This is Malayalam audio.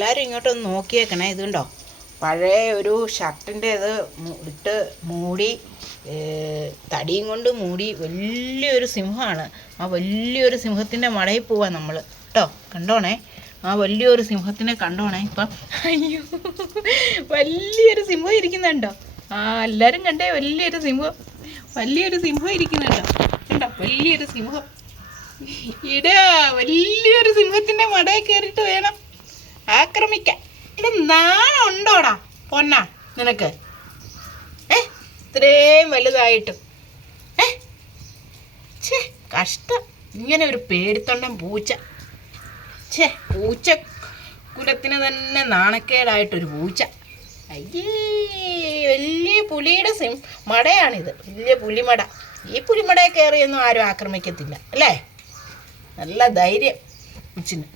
എല്ലാവരും ഇങ്ങോട്ടൊന്ന് നോക്കിയേക്കണേ. ഇതുണ്ടോ? പഴയ ഒരു ഷർട്ടിന്റെ ഇത് ഇട്ട് മൂടി തടിയും കൊണ്ട് മൂടി വലിയൊരു സിംഹമാണ്. ആ വലിയൊരു സിംഹത്തിന്റെ മടയിൽ പോവാ നമ്മൾ കേട്ടോ കണ്ടോണേ? ആ വലിയൊരു സിംഹത്തിനെ കണ്ടോണേ ഇപ്പം. അയ്യോ വലിയൊരു സിംഹം ഇരിക്കുന്നുണ്ടോ? ആ എല്ലാവരും കണ്ടേ വലിയൊരു സിംഹം. വലിയൊരു സിംഹം ഇരിക്കുന്നുണ്ടോ? കണ്ടോ? വലിയൊരു സിംഹം. ഇടാ വലിയൊരു സിംഹത്തിന്റെ മടയിൽ കയറിയിട്ട് വേണം. ആക്രമിക്കാൻ ഇവിടെ നാണം ഉണ്ടോടാ പൊന്നാ നിനക്ക്? ഏ ഇത്രയും വലുതായിട്ട്. ഏ ഛേ കഷ്ടം. ഇങ്ങനെ ഒരു പേടിത്തൊണ്ടൻ പൂച്ച. ഛേ പൂച്ച കുലത്തിന് തന്നെ നാണക്കേടായിട്ടൊരു പൂച്ച. അയ്യേ വലിയ പുലിയുടെ സിം മടയാണിത്. വലിയ പുലിമട. ഈ പുലിമടയെ കയറിയൊന്നും ആരും ആക്രമിക്കത്തില്ല അല്ലേ? നല്ല ധൈര്യം ഉച്ചിന്